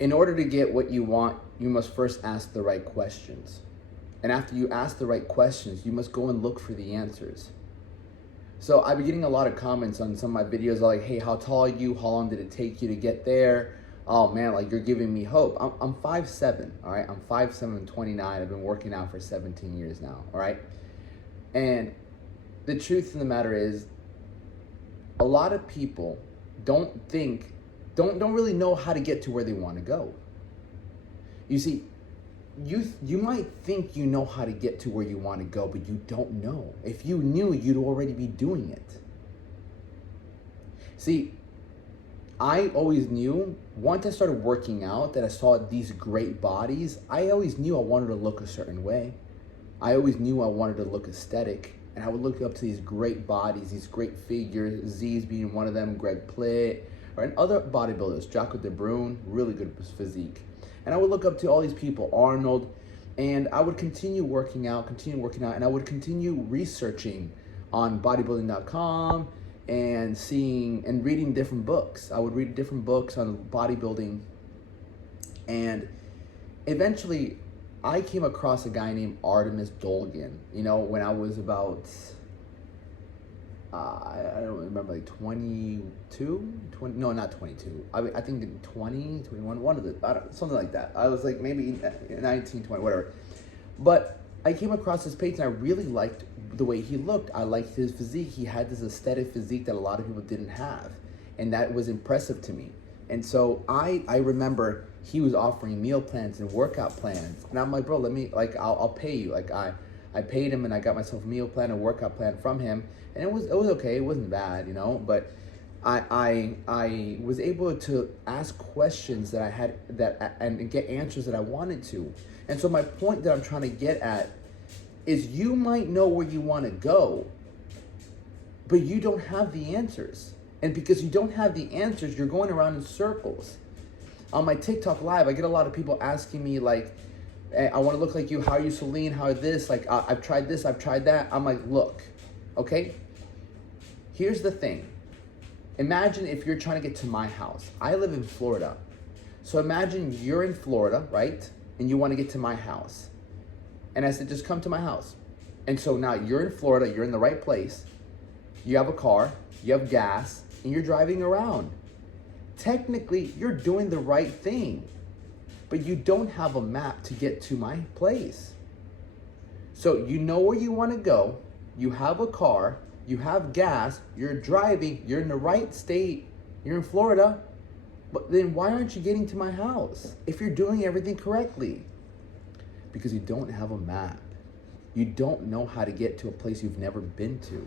In order to get what you want, you must first ask the right questions. And after you ask the right questions, you must go and look for the answers. So I've been getting a lot of comments on some of my videos like, hey, how tall are you? How long did it take you to get there? Oh man, like you're giving me hope. I'm 5'7", all right? I'm 5'7", 29. I've been working out for 17 years now, all right? And the truth of the matter is, a lot of people don't really know how to get to where they want to go. You see, you might think you know how to get to where you want to go, but you don't know. If you knew, you'd already be doing it. See, I always knew, once I started working out, that I saw these great bodies, I always knew I wanted to look a certain way. I always knew I wanted to look aesthetic. And I would look up to these great bodies, these great figures, Z's being one of them, Greg Plitt, and other bodybuilders, Jocko de Bruyne, really good physique. And I would look up to all these people, Arnold, and I would continue working out, and I would continue researching on bodybuilding.com and seeing and reading different books. I would read different books on bodybuilding, and eventually I came across a guy named Artemis Dolgan, when I was about, I don't remember, like 22, 20, no, not 22. I think 20, 21, one of the, something like that. I was like maybe 19, 20, whatever. But I came across his page and I really liked the way he looked. I liked his physique. He had this aesthetic physique that a lot of people didn't have. And that was impressive to me. And so I remember he was offering meal plans and workout plans. And I'm like, bro, I'll pay you. Like I paid him and I got myself a meal plan and workout plan from him. And it was okay. It wasn't bad, but I was able to ask questions that I had and get answers that I wanted to. And so my point that I'm trying to get at is you might know where you want to go, but you don't have the answers. And because you don't have the answers, you're going around in circles. On my TikTok live, I get a lot of people asking me like, hey, I want to look like you. How are you, Celine? How are this? Like, I've tried this, I've tried that. I'm like, look, okay? Here's the thing. Imagine if you're trying to get to my house. I live in Florida. So imagine you're in Florida, right? And you want to get to my house. And I said, just come to my house. And so now you're in Florida, you're in the right place. You have a car, you have gas, and you're driving around. Technically, you're doing the right thing, but you don't have a map to get to my place. So you know where you want to go, you have a car, you have gas, you're driving, you're in the right state, you're in Florida, but then why aren't you getting to my house if you're doing everything correctly? Because you don't have a map. You don't know how to get to a place you've never been to.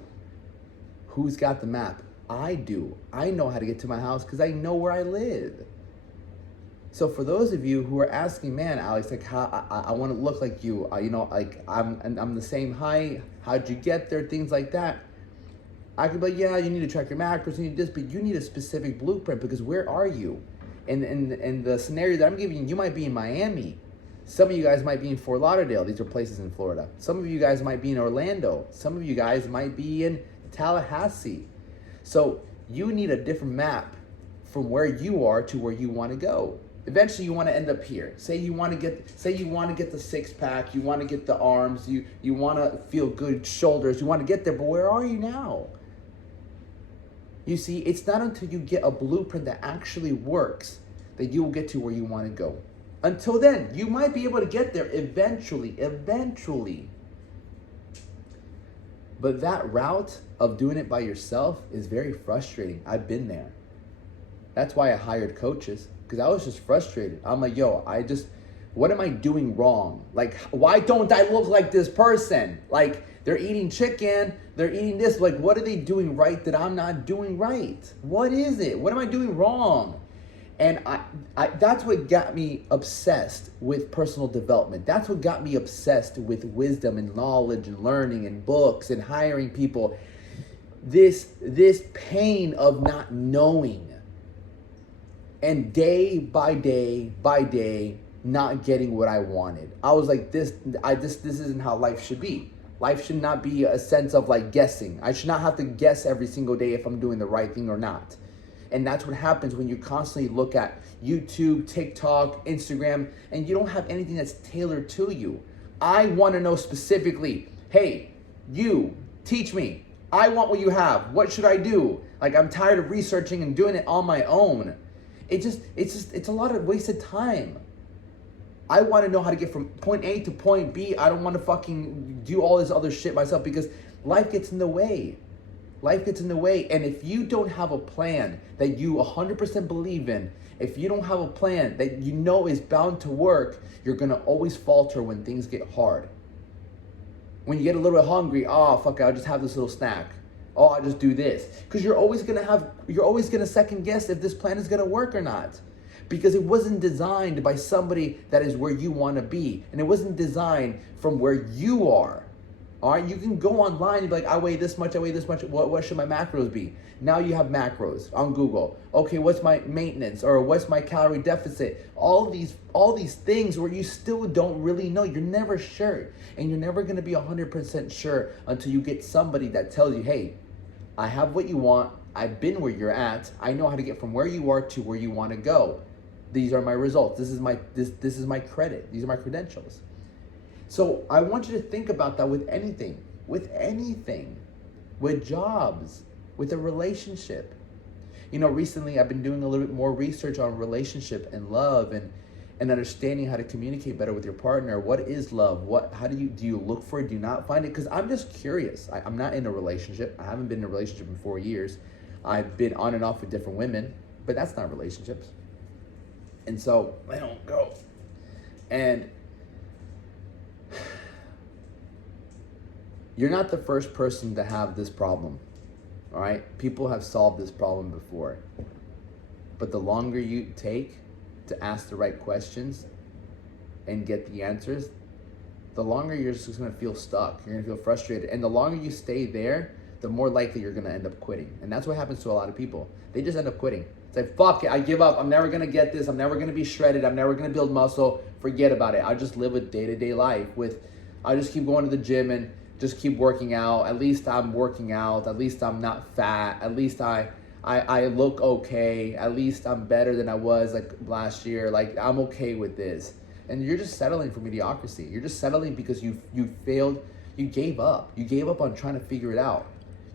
Who's got the map? I do. I know how to get to my house because I know where I live. So for those of you who are asking, man, Alex, like how I want to look like you, like I'm the same height. How'd you get there? Things like that. I could be like, yeah, you need to track your macros, you need this, but you need a specific blueprint because where are you? And the scenario that I'm giving you, you might be in Miami. Some of you guys might be in Fort Lauderdale. These are places in Florida. Some of you guys might be in Orlando. Some of you guys might be in Tallahassee. So you need a different map from where you are to where you want to go. Eventually you want to end up here. Say you want to get the six pack, you want to get the arms, you want to feel good shoulders, you want to get there, but where are you now? You see, it's not until you get a blueprint that actually works that you will get to where you want to go. Until then, you might be able to get there eventually. But that route of doing it by yourself is very frustrating. I've been there. That's why I hired coaches, because I was just frustrated. I'm like, yo, what am I doing wrong? Like, why don't I look like this person? Like, they're eating chicken, they're eating this. Like, what are they doing right that I'm not doing right? What is it? What am I doing wrong? And I that's what got me obsessed with personal development. That's what got me obsessed with wisdom and knowledge and learning and books and hiring people. This pain of not knowing. And day by day, not getting what I wanted. I was like, this isn't how life should be. Life should not be a sense of like guessing. I should not have to guess every single day if I'm doing the right thing or not. And that's what happens when you constantly look at YouTube, TikTok, Instagram, and you don't have anything that's tailored to you. I want to know specifically, hey, you, teach me. I want what you have. What should I do? Like, I'm tired of researching and doing it on my own. It's a lot of wasted time. I want to know how to get from point A to point B. I don't want to fucking do all this other shit myself because life gets in the way. Life gets in the way. And if you don't have a plan that you 100% believe in, if you don't have a plan that you know is bound to work, you're going to always falter when things get hard. When you get a little bit hungry, oh, fuck it, I'll just have this little snack. Oh, I'll just do this. Because you're always going to second guess if this plan is going to work or not. Because it wasn't designed by somebody that is where you want to be. And it wasn't designed from where you are. All right, you can go online and be like, I weigh this much. What should my macros be? Now you have macros on Google. Okay, what's my maintenance or what's my calorie deficit? All these things where you still don't really know. You're never sure. And you're never going to be 100% sure until you get somebody that tells you, hey, I have what you want. I've been where you're at. I know how to get from where you are to where you want to go. These are my results. This is my credit. These are my credentials. So I want you to think about that with anything, with jobs, with a relationship. You know, recently I've been doing a little bit more research on relationship and love and understanding how to communicate better with your partner. What is love? How do you look for it? Do you not find it? Because I'm just curious. I'm not in a relationship. I haven't been in a relationship in 4 years. I've been on and off with different women, but that's not relationships. And so I don't go. And you're not the first person to have this problem, all right? People have solved this problem before. But the longer you take to ask the right questions and get the answers, the longer you're just gonna feel stuck. You're gonna feel frustrated. And the longer you stay there, the more likely you're gonna end up quitting. And that's what happens to a lot of people. They just end up quitting. It's like, fuck it, I give up. I'm never gonna get this. I'm never gonna be shredded. I'm never gonna build muscle. Forget about it. I just live a day-to-day life I just keep going to the gym and just keep working out. At least I'm working out. At least I'm not fat. At least I look okay. At least I'm better than I was like last year. Like, I'm okay with this. And you're just settling for mediocrity. You're just settling because you failed. You gave up. You gave up on trying to figure it out.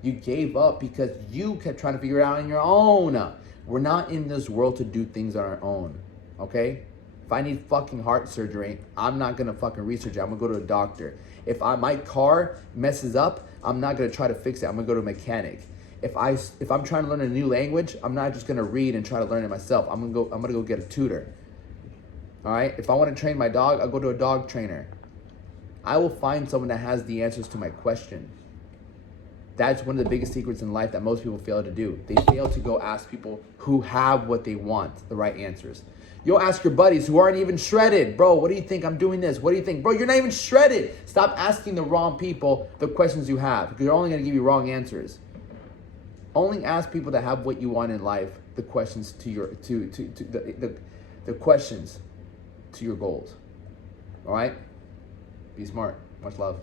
You gave up because you kept trying to figure it out on your own. We're not in this world to do things on our own, okay? If I need fucking heart surgery, I'm not gonna fucking research it. I'm gonna go to a doctor. If my car messes up, I'm not gonna try to fix it. I'm gonna go to a mechanic. If I'm trying to learn a new language, I'm not just gonna read and try to learn it myself. I'm gonna go get a tutor. All right? If I want to train my dog, I'll go to a dog trainer. I will find someone that has the answers to my question. That's one of the biggest secrets in life that most people fail to do. They fail to go ask people who have what they want, the right answers. You'll ask your buddies who aren't even shredded. Bro, what do you think? I'm doing this. What do you think? Bro, you're not even shredded. Stop asking the wrong people the questions you have because they're only going to give you wrong answers. Only ask people that have what you want in life the questions the questions to your goals. All right? Be smart. Much love.